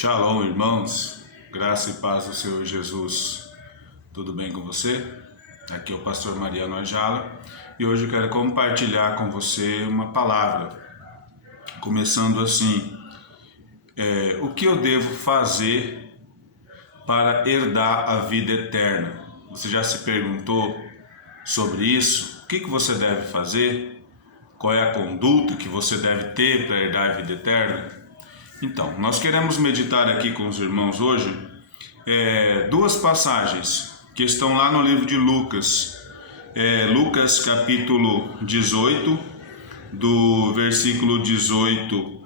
Shalom, irmãos, graça e paz do Senhor Jesus. Tudo bem com você? Aqui é o pastor Mariano Ajala e hoje eu quero compartilhar com você uma palavra, começando assim: o que eu devo fazer para herdar a vida eterna? Você já se perguntou sobre isso? O que você deve fazer? Qual é a conduta que você deve ter para herdar a vida eterna? Então, nós queremos meditar aqui com os irmãos hoje duas passagens que estão lá no livro de Lucas. Lucas capítulo 18, do versículo 18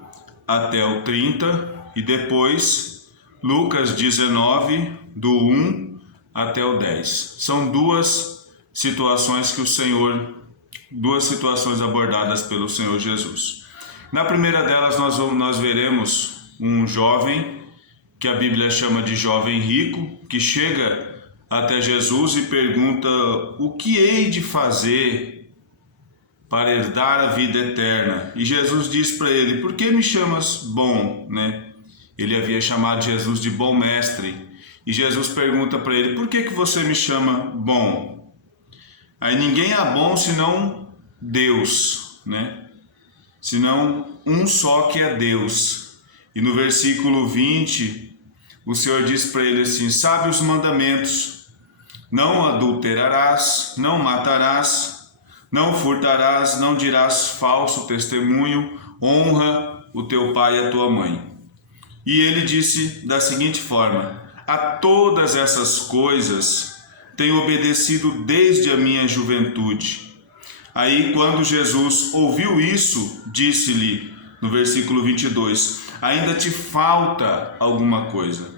até o 30, e depois Lucas 19, do 1 até o 10. São duas situações abordadas pelo Senhor Jesus. Na primeira delas nós veremos um jovem, que a Bíblia chama de jovem rico, que chega até Jesus e pergunta: o que hei de fazer para herdar a vida eterna? E Jesus diz para ele: por que me chamas bom? Ele havia chamado Jesus de bom mestre. E Jesus pergunta para ele: por que você me chama bom? Aí ninguém é bom senão Deus, senão um só, que é Deus. E no versículo 20, o Senhor diz para ele assim: sabe os mandamentos: não adulterarás, não matarás, não furtarás, não dirás falso testemunho, honra o teu pai e a tua mãe. E ele disse da seguinte forma: a todas essas coisas tenho obedecido desde a minha juventude. Aí, quando Jesus ouviu isso, disse-lhe, no versículo 22, ainda te falta alguma coisa.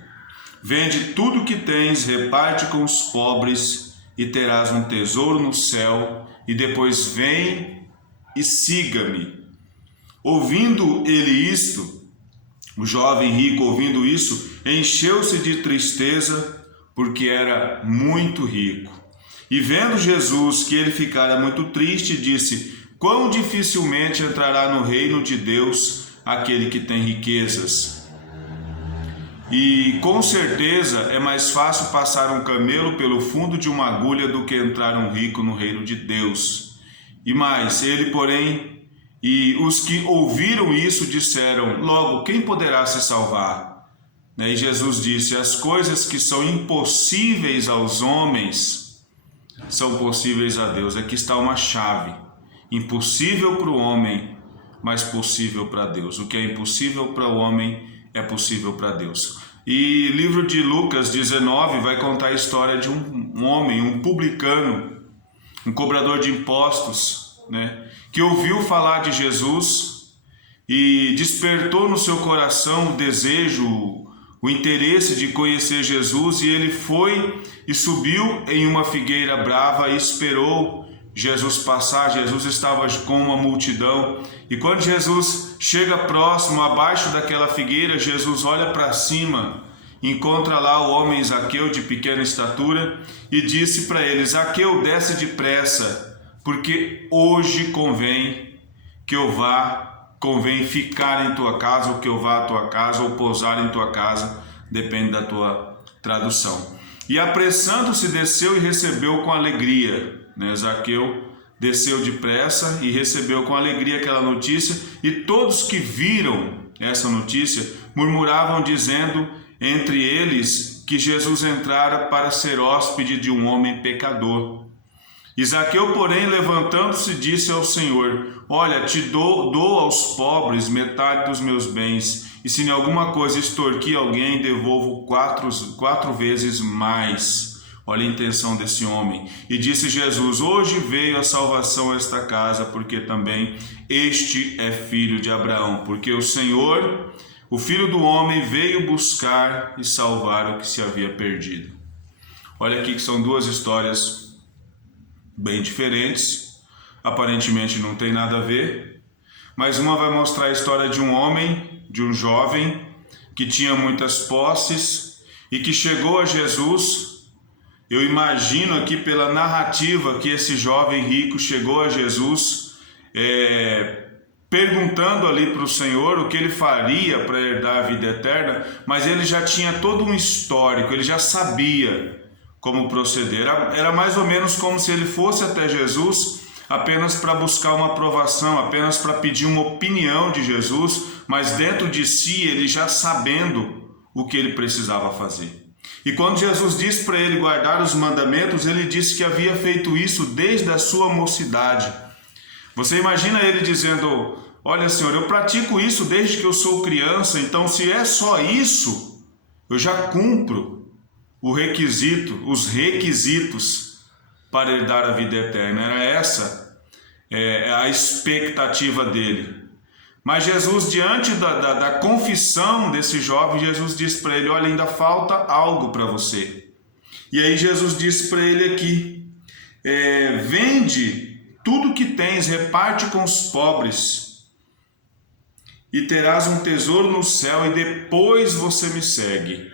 Vende tudo o que tens, reparte com os pobres, e terás um tesouro no céu, e depois vem e siga-me. Ouvindo ele isto, o jovem rico, ouvindo isso, encheu-se de tristeza, porque era muito rico. E vendo Jesus que ele ficara muito triste, disse: quão dificilmente entrará no reino de Deus aquele que tem riquezas. E com certeza é mais fácil passar um camelo pelo fundo de uma agulha do que entrar um rico no reino de Deus. E mais, ele, porém, e os que ouviram isso disseram: logo, quem poderá se salvar? E Jesus disse: as coisas que são impossíveis aos homens são possíveis a Deus. Aqui está uma chave: impossível para o homem, mas possível para Deus. O que é impossível para o homem é possível para Deus. E livro de Lucas 19 vai contar a história de um homem, um publicano, um cobrador de impostos, que ouviu falar de Jesus e despertou no seu coração o desejo, o interesse de conhecer Jesus, e ele foi e subiu em uma figueira brava e esperou Jesus passar. Jesus estava com uma multidão, e quando Jesus chega próximo, abaixo daquela figueira, Jesus olha para cima, encontra lá o homem Zaqueu, de pequena estatura, e disse para ele: Zaqueu, desce depressa, porque hoje convém ficar em tua casa, ou que eu vá à tua casa, ou pousar em tua casa, depende da tua tradução. E apressando-se, desceu e recebeu com alegria. Zaqueu desceu depressa e recebeu com alegria aquela notícia, e todos que viram essa notícia murmuravam, dizendo entre eles que Jesus entrara para ser hóspede de um homem pecador. E Zaqueu, porém, levantando-se, disse ao Senhor: olha, te dou aos pobres metade dos meus bens, e se em alguma coisa extorquir alguém, devolvo quatro vezes mais. Olha a intenção desse homem. E disse Jesus: hoje veio a salvação a esta casa, porque também este é filho de Abraão, porque o Senhor, o Filho do Homem, veio buscar e salvar o que se havia perdido. Olha aqui que são duas histórias bem diferentes, aparentemente não tem nada a ver, mas uma vai mostrar a história de um homem, de um jovem que tinha muitas posses e que chegou a Jesus. Eu imagino aqui pela narrativa que esse jovem rico chegou a Jesus perguntando ali para o Senhor o que ele faria para herdar a vida eterna, mas ele já tinha todo um histórico, ele já sabia como proceder. Era mais ou menos como se ele fosse até Jesus apenas para buscar uma aprovação, apenas para pedir uma opinião de Jesus, mas dentro de si ele já sabendo o que ele precisava fazer. E quando Jesus disse para ele guardar os mandamentos, ele disse que havia feito isso desde a sua mocidade. Você imagina ele dizendo: olha, Senhor, eu pratico isso desde que eu sou criança, então se é só isso, eu já cumpro os requisitos para ele dar a vida eterna. Era essa a expectativa dele. Mas Jesus, diante da confissão desse jovem, Jesus disse para ele: olha, ainda falta algo para você. E aí Jesus disse para ele aqui: vende tudo que tens, reparte com os pobres, e terás um tesouro no céu, e depois você me segue.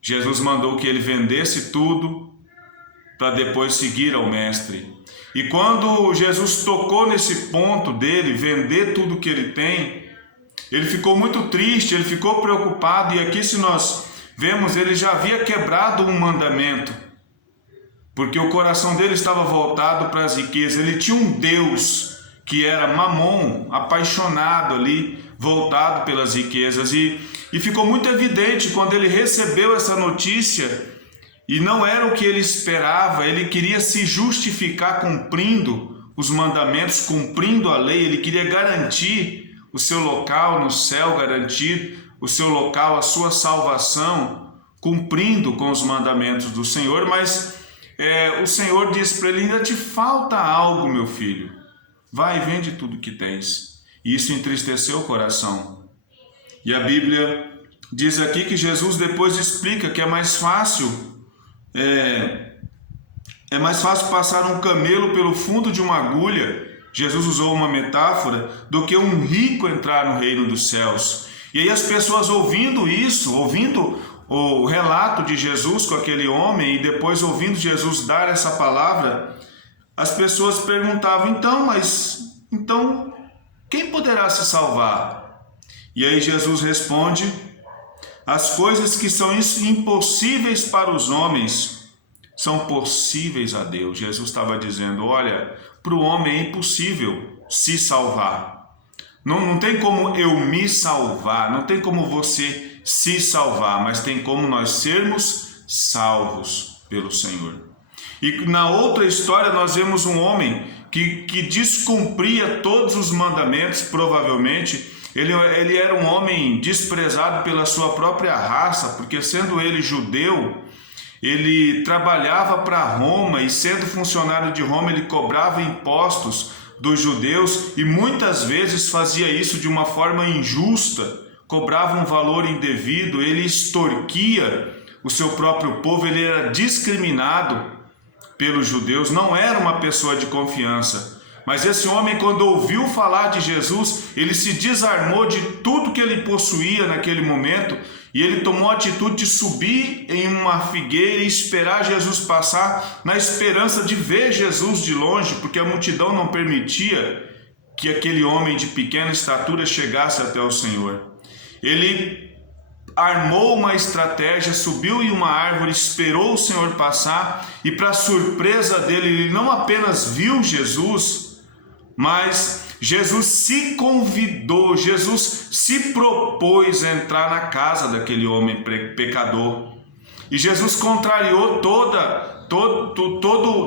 Jesus mandou que ele vendesse tudo para depois seguir ao Mestre. E quando Jesus tocou nesse ponto dele, vender tudo que ele tem, ele ficou muito triste, ele ficou preocupado. E aqui, se nós vemos, ele já havia quebrado um mandamento, porque o coração dele estava voltado para as riquezas. Ele tinha um Deus que era Mamon, apaixonado ali, voltado pelas riquezas. E ficou muito evidente quando ele recebeu essa notícia. E não era o que ele esperava, ele queria se justificar cumprindo os mandamentos, cumprindo a lei, ele queria garantir o seu local no céu, garantir o seu local, a sua salvação, cumprindo com os mandamentos do Senhor. Mas o Senhor disse para ele: ainda te falta algo, meu filho, vai, vende tudo que tens. E isso entristeceu o coração. E a Bíblia diz aqui que Jesus depois explica que é mais fácil passar um camelo pelo fundo de uma agulha, Jesus usou uma metáfora, do que um rico entrar no reino dos céus. E aí as pessoas ouvindo isso, ouvindo o relato de Jesus com aquele homem, e depois ouvindo Jesus dar essa palavra, as pessoas perguntavam: então quem poderá se salvar? E aí Jesus responde: as coisas que são impossíveis para os homens são possíveis a Deus. Jesus estava dizendo: olha, para o homem é impossível se salvar. Não tem como eu me salvar, não tem como você se salvar, mas tem como nós sermos salvos pelo Senhor. E na outra história nós vemos um homem que descumpria todos os mandamentos, provavelmente. Ele era um homem desprezado pela sua própria raça, porque sendo ele judeu, ele trabalhava para Roma, e sendo funcionário de Roma, ele cobrava impostos dos judeus, e muitas vezes fazia isso de uma forma injusta, cobrava um valor indevido, ele extorquia o seu próprio povo, ele era discriminado pelos judeus, não era uma pessoa de confiança. Mas esse homem, quando ouviu falar de Jesus, ele se desarmou de tudo que ele possuía naquele momento, e ele tomou a atitude de subir em uma figueira e esperar Jesus passar, na esperança de ver Jesus de longe, porque a multidão não permitia que aquele homem de pequena estatura chegasse até o Senhor. Ele armou uma estratégia, subiu em uma árvore, esperou o Senhor passar, e para surpresa dele, ele não apenas viu Jesus, mas Jesus se convidou, Jesus se propôs a entrar na casa daquele homem pecador. E Jesus contrariou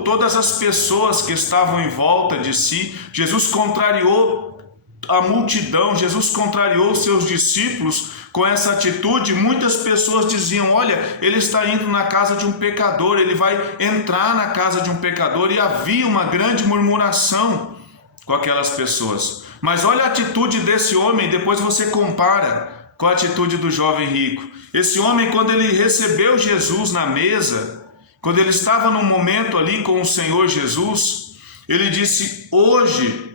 todas as pessoas que estavam em volta de si. Jesus contrariou a multidão, Jesus contrariou seus discípulos com essa atitude. Muitas pessoas diziam: olha, ele está indo na casa de um pecador, ele vai entrar na casa de um pecador. E havia uma grande murmuração com aquelas pessoas. Mas olha a atitude desse homem, depois você compara com a atitude do jovem rico. Esse homem, quando ele recebeu Jesus na mesa, quando ele estava num momento ali com o Senhor Jesus, ele disse: hoje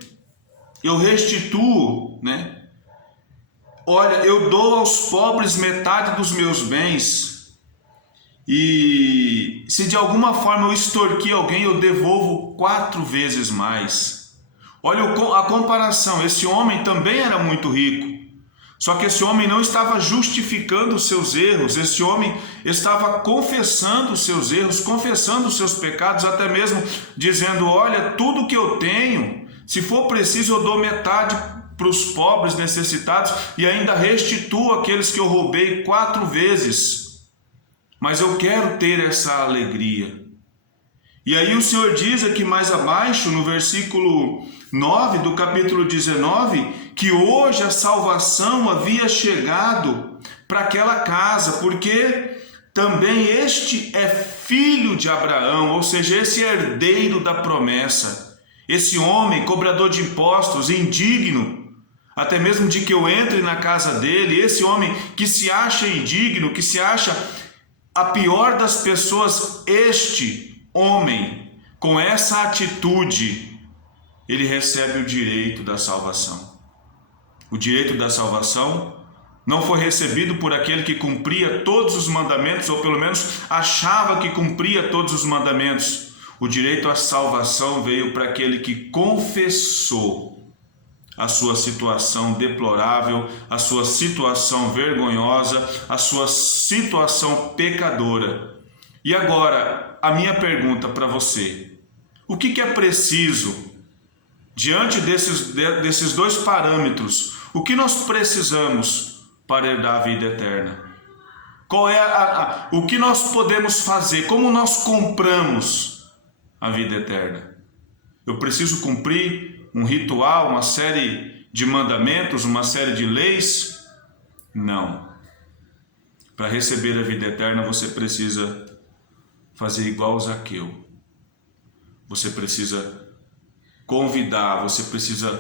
eu restituo, olha, eu dou aos pobres metade dos meus bens, e se de alguma forma eu extorquir alguém, eu devolvo 4 vezes mais. Olha a comparação, esse homem também era muito rico. Só que esse homem não estava justificando os seus erros, esse homem estava confessando os seus erros, confessando os seus pecados, até mesmo dizendo: olha, tudo que eu tenho, se for preciso eu dou metade para os pobres necessitados e ainda restituo aqueles que eu roubei 4 vezes. Mas eu quero ter essa alegria. E aí o Senhor diz aqui mais abaixo, no versículo 9 do capítulo 19, que hoje a salvação havia chegado para aquela casa, porque também este é filho de Abraão, ou seja, esse herdeiro da promessa. Esse homem, cobrador de impostos, indigno, até mesmo de que eu entre na casa dele, esse homem que se acha indigno, que se acha a pior das pessoas, este homem, com essa atitude, ele recebe o direito da salvação. O direito da salvação não foi recebido por aquele que cumpria todos os mandamentos, ou pelo menos achava que cumpria todos os mandamentos. O direito à salvação veio para aquele que confessou a sua situação deplorável, a sua situação vergonhosa, a sua situação pecadora. E agora, a minha pergunta para você: o que é preciso, diante desses 2 parâmetros, o que nós precisamos para herdar a vida eterna? Qual é o que nós podemos fazer? Como nós compramos a vida eterna? Eu preciso cumprir um ritual, uma série de mandamentos, uma série de leis? Não. Para receber a vida eterna, você precisa fazer igual Zaqueu. Você precisa convidar, você precisa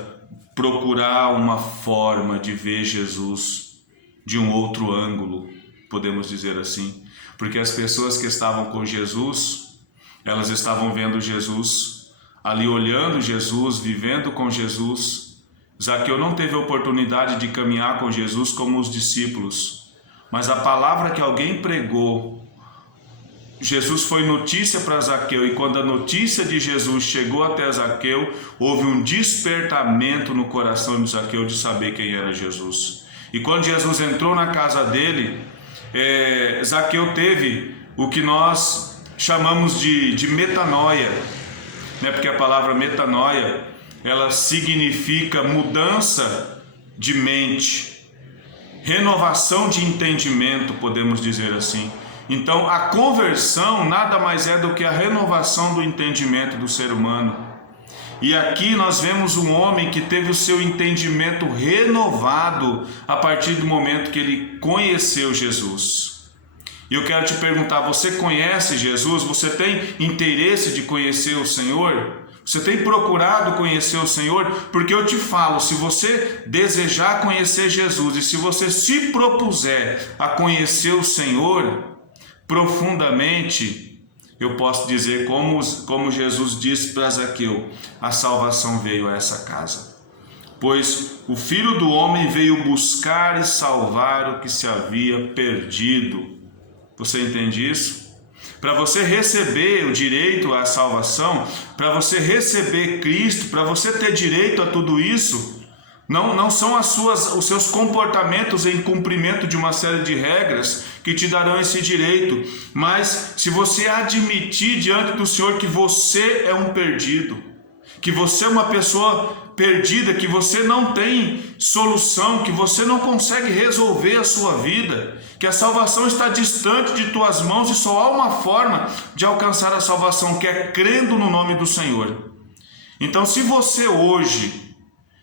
procurar uma forma de ver Jesus de um outro ângulo, podemos dizer assim. Porque as pessoas que estavam com Jesus, elas estavam vendo Jesus ali, olhando Jesus, vivendo com Jesus. Zaqueu não teve a oportunidade de caminhar com Jesus como os discípulos, mas a palavra que alguém pregou, Jesus foi notícia para Zaqueu, e quando a notícia de Jesus chegou até Zaqueu, houve um despertamento no coração de Zaqueu de saber quem era Jesus. E quando Jesus entrou na casa dele, Zaqueu teve o que nós chamamos de metanoia, né? Porque a palavra metanoia, ela significa mudança de mente, renovação de entendimento, podemos dizer assim. Então, a conversão nada mais é do que a renovação do entendimento do ser humano. E aqui nós vemos um homem que teve o seu entendimento renovado a partir do momento que ele conheceu Jesus. E eu quero te perguntar: você conhece Jesus? Você tem interesse de conhecer o Senhor? Você tem procurado conhecer o Senhor? Porque eu te falo, se você desejar conhecer Jesus e se você se propuser a conhecer o Senhor profundamente, eu posso dizer como Jesus disse para Zaqueu: a salvação veio a essa casa. Pois o Filho do Homem veio buscar e salvar o que se havia perdido. Você entende isso? Para você receber o direito à salvação, para você receber Cristo, para você ter direito a tudo isso, não são os seus comportamentos em cumprimento de uma série de regras que te darão esse direito, mas se você admitir diante do Senhor que você é um perdido, que você é uma pessoa perdida, que você não tem solução, que você não consegue resolver a sua vida, que a salvação está distante de tuas mãos e só há uma forma de alcançar a salvação, que é crendo no nome do Senhor. Então, se você hoje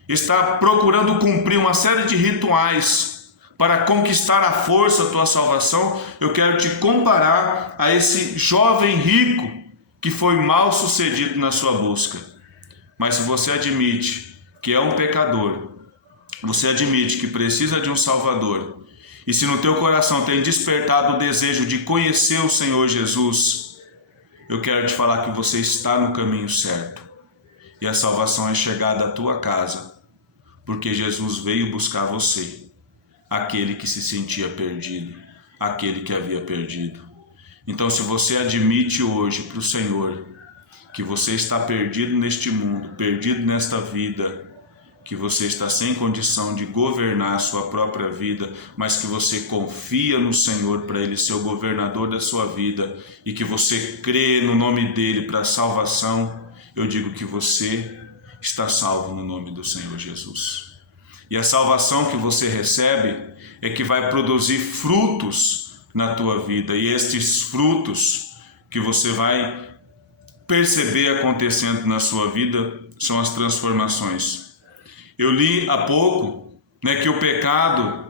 está procurando cumprir uma série de rituais para conquistar à força a tua salvação, eu quero te comparar a esse jovem rico que foi mal sucedido na sua busca. Mas se você admite que é um pecador, você admite que precisa de um Salvador, e se no teu coração tem despertado o desejo de conhecer o Senhor Jesus, eu quero te falar que você está no caminho certo. E a salvação é chegada à tua casa, porque Jesus veio buscar você, aquele que se sentia perdido, aquele que havia perdido. Então, se você admite hoje para o Senhor que você está perdido neste mundo, perdido nesta vida, que você está sem condição de governar a sua própria vida, mas que você confia no Senhor para Ele ser o governador da sua vida e que você crê no nome dEle para a salvação, eu digo que você está salvo no nome do Senhor Jesus. E a salvação que você recebe é que vai produzir frutos na tua vida, e estes frutos que você vai perceber acontecendo na sua vida são as transformações. Eu li há pouco, que o pecado,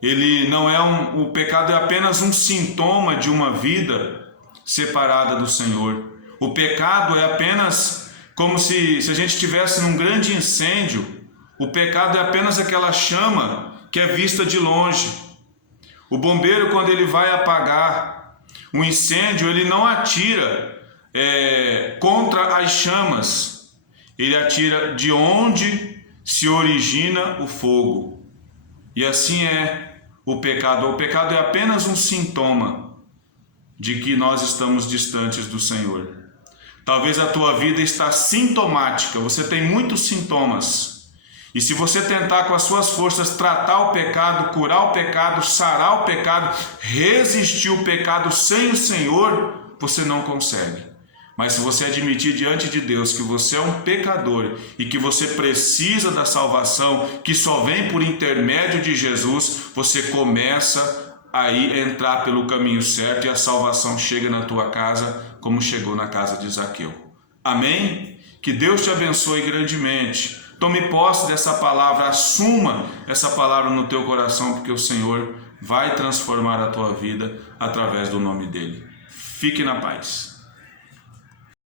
ele não é o pecado é apenas um sintoma de uma vida separada do Senhor. O pecado é apenas como se a gente estivesse num grande incêndio. O pecado é apenas aquela chama que é vista de longe. O bombeiro, quando ele vai apagar um incêndio, ele não atira contra as chamas, ele atira de onde se origina o fogo. E assim é o pecado. O pecado é apenas um sintoma de que nós estamos distantes do Senhor. Talvez a tua vida está sintomática, você tem muitos sintomas. E se você tentar com as suas forças tratar o pecado, curar o pecado, sarar o pecado, resistir o pecado sem o Senhor, você não consegue. Mas se você admitir diante de Deus que você é um pecador e que você precisa da salvação, que só vem por intermédio de Jesus, você começa a entrar pelo caminho certo e a salvação chega na tua casa como chegou na casa de Zaqueu. Amém? Que Deus te abençoe grandemente. Tome posse dessa palavra, assuma essa palavra no teu coração, porque o Senhor vai transformar a tua vida através do nome dEle. Fique na paz.